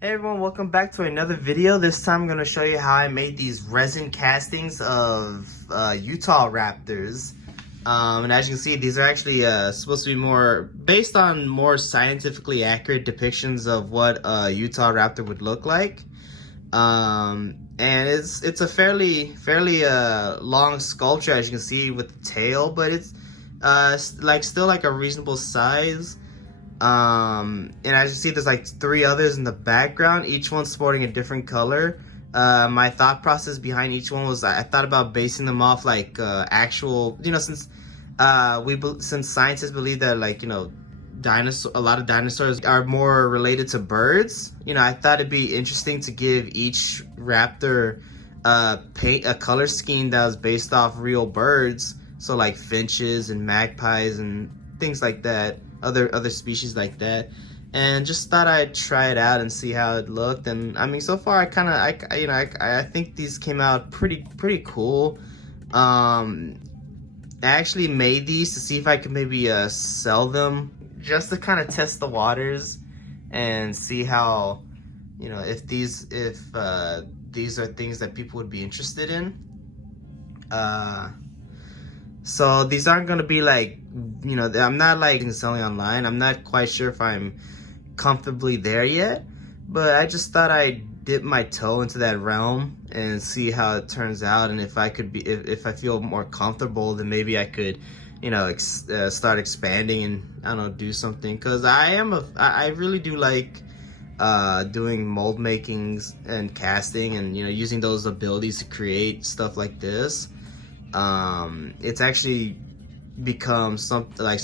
Hey everyone, welcome back to another video. This time I'm going to show you how I made these resin castings of Utahraptors. And as you can see, these are actually supposed to be more based on more scientifically accurate depictions of what a Utahraptor would look like. And it's a fairly long sculpture, as you can see, with the tail, but it's still like a reasonable size. And as you see, there's like 3 others in the background, each one sporting a different color. My thought process behind each one was I thought about basing them off like actual, since since scientists believe that, like, a lot of dinosaurs are more related to birds. I thought it'd be interesting to give each raptor paint a color scheme that was based off real birds, so like finches and magpies and things like that, other species like that, and just thought I'd try it out and see how it looked. And I mean, so far I think these came out pretty cool. I actually made these to see if I could maybe sell them, just to kind of test the waters and see how, if these are things that people would be interested in. So these aren't going to be like, I'm not like selling online. I'm not quite sure if I'm comfortably there yet, but I just thought I'd dip my toe into that realm and see how it turns out. And if I could be, if I feel more comfortable, then maybe I could, start expanding and, I don't know, do something. Cause I really do like doing mold makings and casting and, using those abilities to create stuff like this. It's actually become something like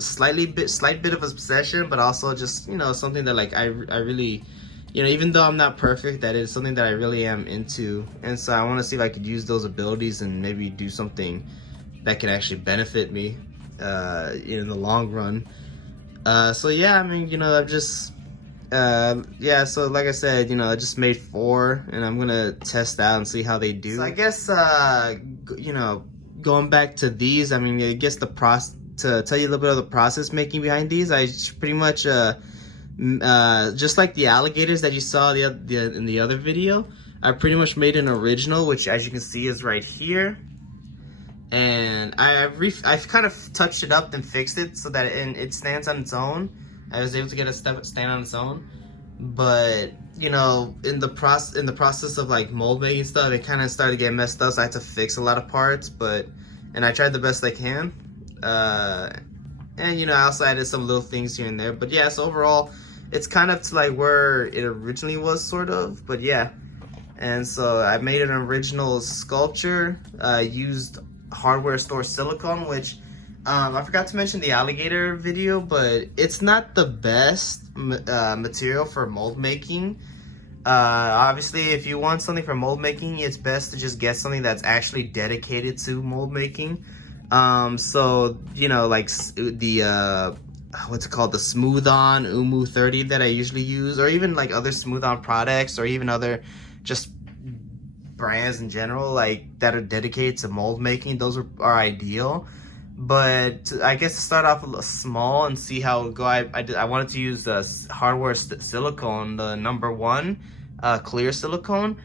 slight bit of obsession, but also just something that, like, I really, even though I'm not perfect, that is something that I really am into. And so I want to see if I could use those abilities and maybe do something that can actually benefit me in the long run. So yeah, I mean, I've just yeah, so like I said, I just made 4 and I'm gonna test out and see how they do. So I guess going back to these, I mean, I guess to tell you a little bit of the process making behind these, I pretty much just like the alligators that you saw in the other video, I pretty much made an original, which, as you can see, is right here. And I've kind of touched it up and fixed it so that it stands on its own. I was able to get a stand on its own, but in the process of like mold making stuff, it kind of started to get messed up, so I had to fix a lot of parts. And I tried the best I can, and I also added some little things here and there. But yeah, so overall, it's kind of to like where it originally was, sort of. But yeah, and so I made an original sculpture. Used hardware store silicone, which I forgot to mention the alligator video, but it's not the best material for mold making. Obviously, if you want something for mold making, it's best to just get something that's actually dedicated to mold making. So like the what's it called, the Smooth On Umu 30 that I usually use, or even like other Smooth On products, or even other just brands in general, like that are dedicated to mold making. Those are ideal. But I guess to start off a little small and see how it would go, I wanted to use hardware silicone, the #1 clear silicone,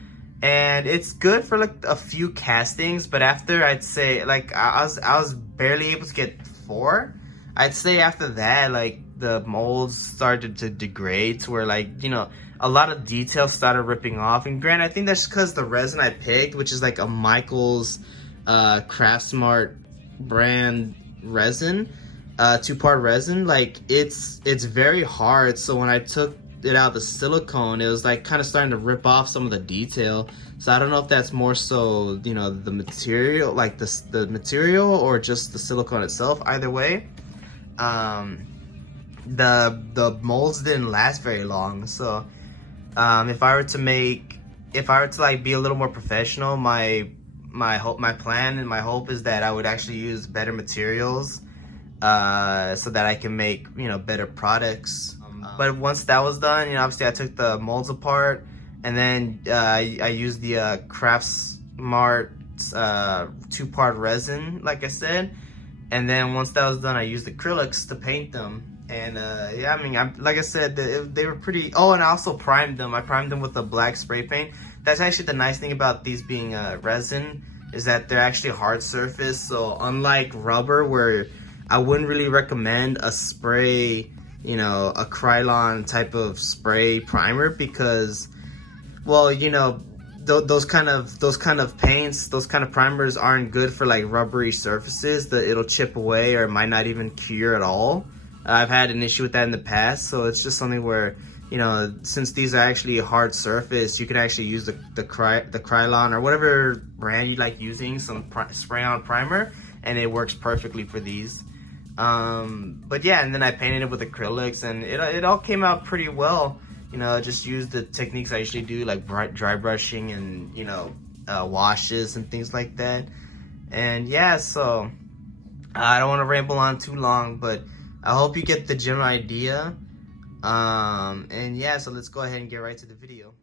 and it's good for like a few castings. But after, I'd say, like, I was barely able to get 4. I'd say after that, like, the molds started to degrade to where, like, a lot of details started ripping off. And granted, I think that's because the resin I picked, which is like a Michaels Craft Smart brand resin, 2-part resin, like it's very hard. So when I took it out the silicone, it was like kind of starting to rip off some of the detail. So I don't know if that's more so the material, like the material, or just the silicone itself. Either way, the molds didn't last very long. So if I were to like be a little more professional, my plan and my hope is that I would actually use better materials so that I can make better products. But once that was done, obviously I took the molds apart, and then I used the Craft Smart 2-part resin, like I said. And then once that was done, I used acrylics to paint them. And yeah, I mean, like I said, they were pretty. Oh, and I also primed them. I primed them with a black spray paint. That's actually the nice thing about these being resin, is that they're actually hard surface. So unlike rubber, where I wouldn't really recommend a spray, you know, a Krylon type of spray primer, because, well, you know, those kind of paints, those kind of primers aren't good for like rubbery surfaces. That it'll chip away or it might not even cure at all. I've had an issue with that in the past, so it's just something where, you know, since these are actually a hard surface, you can actually use the Krylon or whatever brand you like using, some spray-on primer, and it works perfectly for these. But yeah, and then I painted it with acrylics, and it all came out pretty well. You know, just use the techniques I usually do, like dry brushing and, you know, washes and things like that. And yeah, so I don't want to ramble on too long, but I hope you get the general idea. And yeah, so let's go ahead and get right to the video.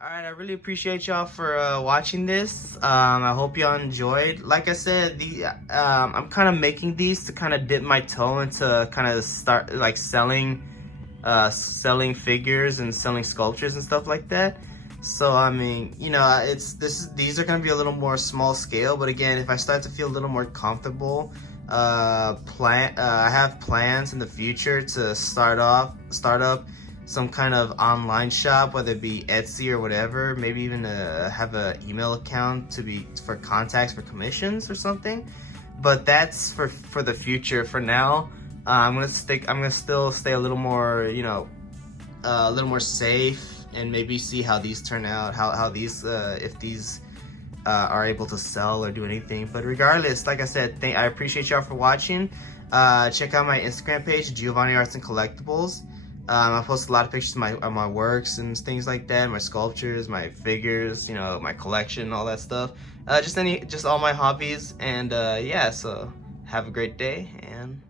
Alright, I really appreciate y'all for watching this. I hope y'all enjoyed. Like I said, I'm kind of making these to kind of dip my toe into kind of start like selling figures and selling sculptures and stuff like that. So I mean, you know, these are gonna be a little more small scale, but again, if I start to feel a little more comfortable, I have plans in the future to start up some kind of online shop, whether it be Etsy or whatever, maybe even have an email account for contacts for commissions or something. But that's for the future. For now, I'm gonna still stay a little more, you know, a little more safe, and maybe see how these turn out, how these if these are able to sell or do anything. But regardless, like I said, I appreciate y'all for watching. Check out my Instagram page, Giovanni Arts and Collectibles. I post a lot of pictures of my works and things like that, my sculptures, my figures, you know, my collection, all that stuff. Just all my hobbies, and yeah, so have a great day, and